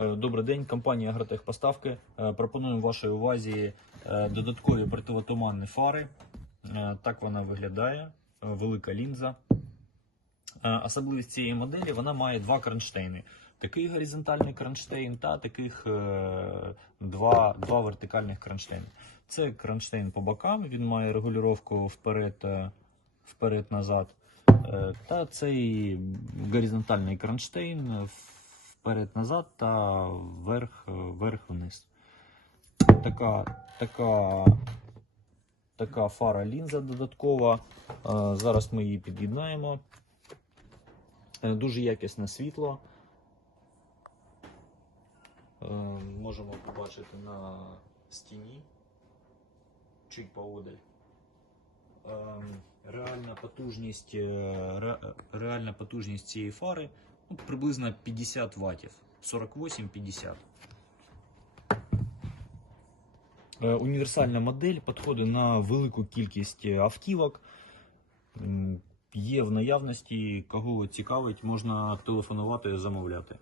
Е, Добрий день, компанія Агротехпоставки. Е, Пропонуємо вашій увазі е, додаткові противотуманні фари. Так вона виглядає. Велика лінза. Особливість цієї моделі вона має два кронштейни. Такий горизонтальний кронштейн та таких два, два вертикальних кронштейни. Це кронштейн по бокам, він має регулювання вперед, вперед-назад. Та цей горизонтальний кронштейн вперед-назад та вверх, е, вверх-вниз. Така, така, така фара лінза додаткова. Е, Зараз ми її під'єднаємо. Е, Дуже якісне світло. Можемо побачити на стіні. Чуть поодаль. Ем, Реальна потужність, реальна потужність цієї фари ну, приблизно 50 ваттів. 48-50. Е, Універсальна модель підходить на велику кількість автівок. Є в наявності, кого цікавить, можна телефонувати, замовляти.